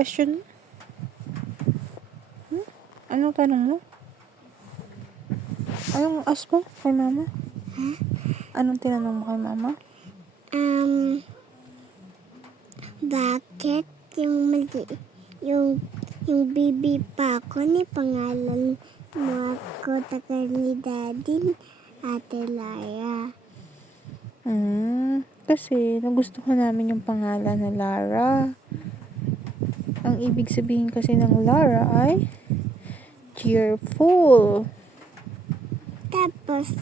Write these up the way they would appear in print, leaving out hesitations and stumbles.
question? Anong tanong mo? Anong ask mo kay mama? Ha? Anong tinanong mo kay mama? Bakit yung baby pa ako ni pangalan mo ako tagal ni Daddy, Ate Lara. Kasi nagustuhan namin yung pangalan na Lara. Ang ibig sabihin kasi ng Lara ay cheerful. Tapos,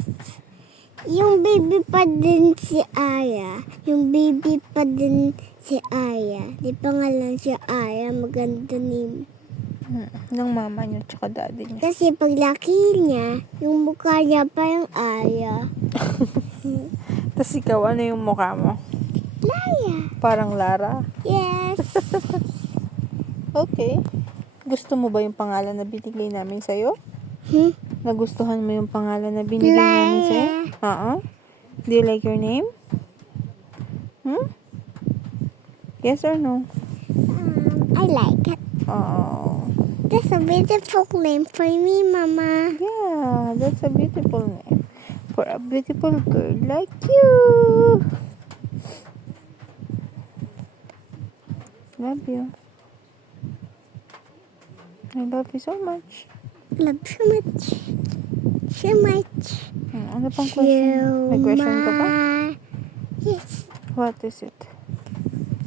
yung baby pa din si Aya. Di pangalan si Aya, maganda name. Ng mama niya tsaka daddy niya. Kasi paglaki niya, yung mukha niya pa yung Aya. Tapos ikaw, ano yung mukha mo? Lara. Parang Lara. Yes. Okay. Gusto mo ba yung pangalan na binigay namin sa'yo? Nagustuhan mo yung pangalan na binigay namin sa'yo? Do you like your name? Yes or no? I like it. Oh. That's a beautiful name for me, Mama. Yeah, that's a beautiful name for a beautiful girl like you. Love you. I love you so much. Love so much. So much. Ano pang question? May question ka pa? Yes. What is it?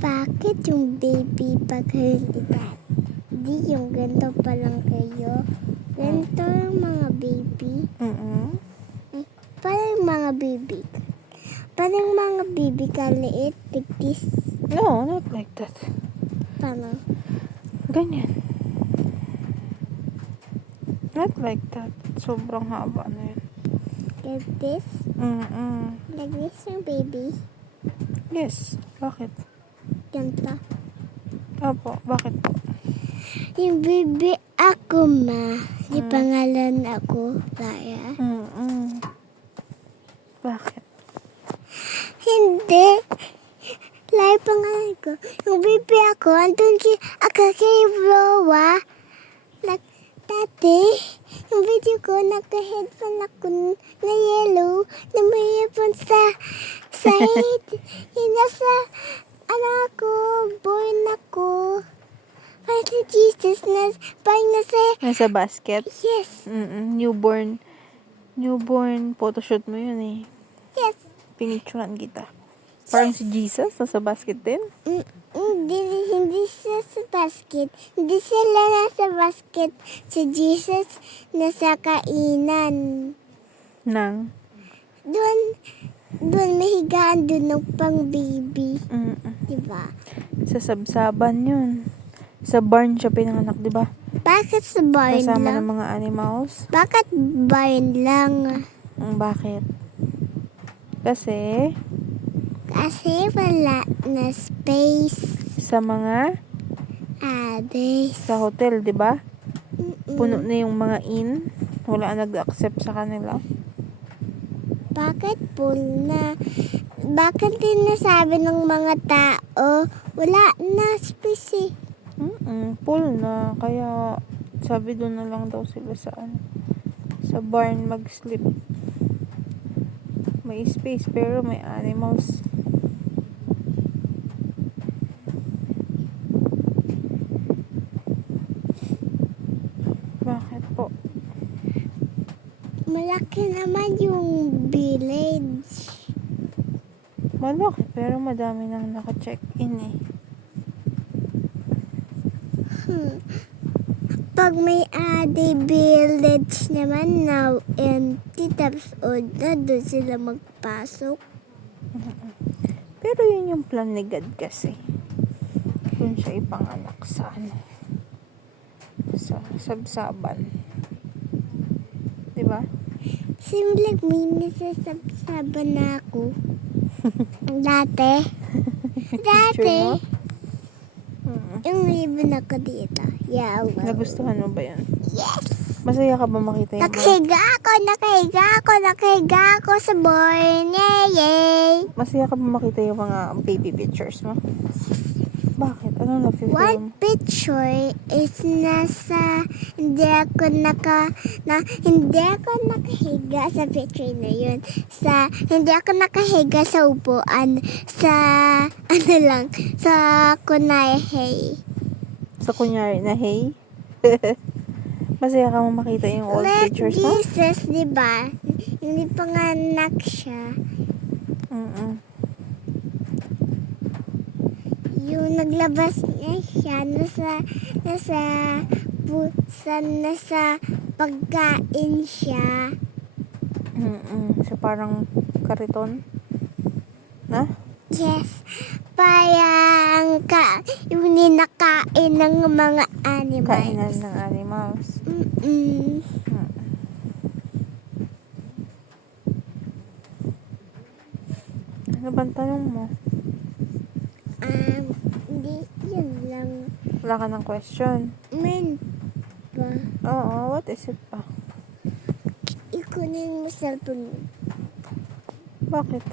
Bakit yung baby pag edad? Di yung ganito pa lang kayo. Ganito yung mga baby. Parang mga baby. Parang mga baby kaliit. Like this. No, not like that. Paano? Ganyan. Not like that. Sobrang haba na yun. Like this. Like this yung baby. Yes. Bakit? Ganito. Opo. Bakit po? Yung baby ako, Ma. Yung pangalan ako, Lara. Bakit? Hindi. Lara pangalan ko. Yung baby ako, andun si kay Roa. Like, dati, yung video ko, naka-headphone ako na yellow, na may headphone sa head. Yung nasa, born ako. Parang si Jesus, parang Nasa basket? yes, Newborn photoshoot mo yun eh. yes. Pinicturean kita. Parang si Jesus, nasa basket din? Hindi siya sa basket. Hindi sila nasa basket. Si Jesus nasa kainan. Nang? Doon mahigaan doon ng pang baby. Diba? Sa sabsaban yun. Sa barn siya pinanganak, diba? Bakit sa barn Kasama lang? ng mga animals. Bakit barn lang? Bakit? Kasi Wala na space. sa mga Others. sa hotel, diba? Puno na yung mga inn. Wala nag-accept sa kanila. Bakit full na? Bakit din nasabi ng mga tao, wala na space eh. Full na. Kaya sabi doon na lang daw sila sa barn mag-sleep. May space pero may animals. Bakit po? Malaki naman yung village. Malaki pero madami nang naka-check-in eh. Pag may village naman now empty, tapos na doon sila magpasok. Pero yun yung plan ni God kasi. Doon siya ipanganak sa sa sabsaban. Diba? Seems like may nasasabsaban na ako. Dati. Picture mo? Yung ribbon ako dito. Yeah, well. Nagustuhan mo ba yun? Yes! Masaya ka ba makita yung Nakahiga ako sa born. Yay! Masaya ka ba makita yung mga baby pictures mo? Bakit? Ano Ano na-feel One picture is nasa hindi ako nakahiga sa picture na yun. Hindi ako nakahiga sa upuan sa sa kunay Sa kunyari na hey? Masaya ka mo makita yung old Like pictures mo? Jesus, di ba? Hindi panganak siya. Mm-mm. Yung naglabas niya siya nasa pagkain siya. So parang kariton? Na? Yes. Parang yung ninakain ng mga animals. Kainan ng animals. Mm-mm. Ano bang tanong mo? Hindi, yun lang. Wala ka ng question? Men pa. Oo, what is it pa? Ikunin mo cellphone mo. Bakit?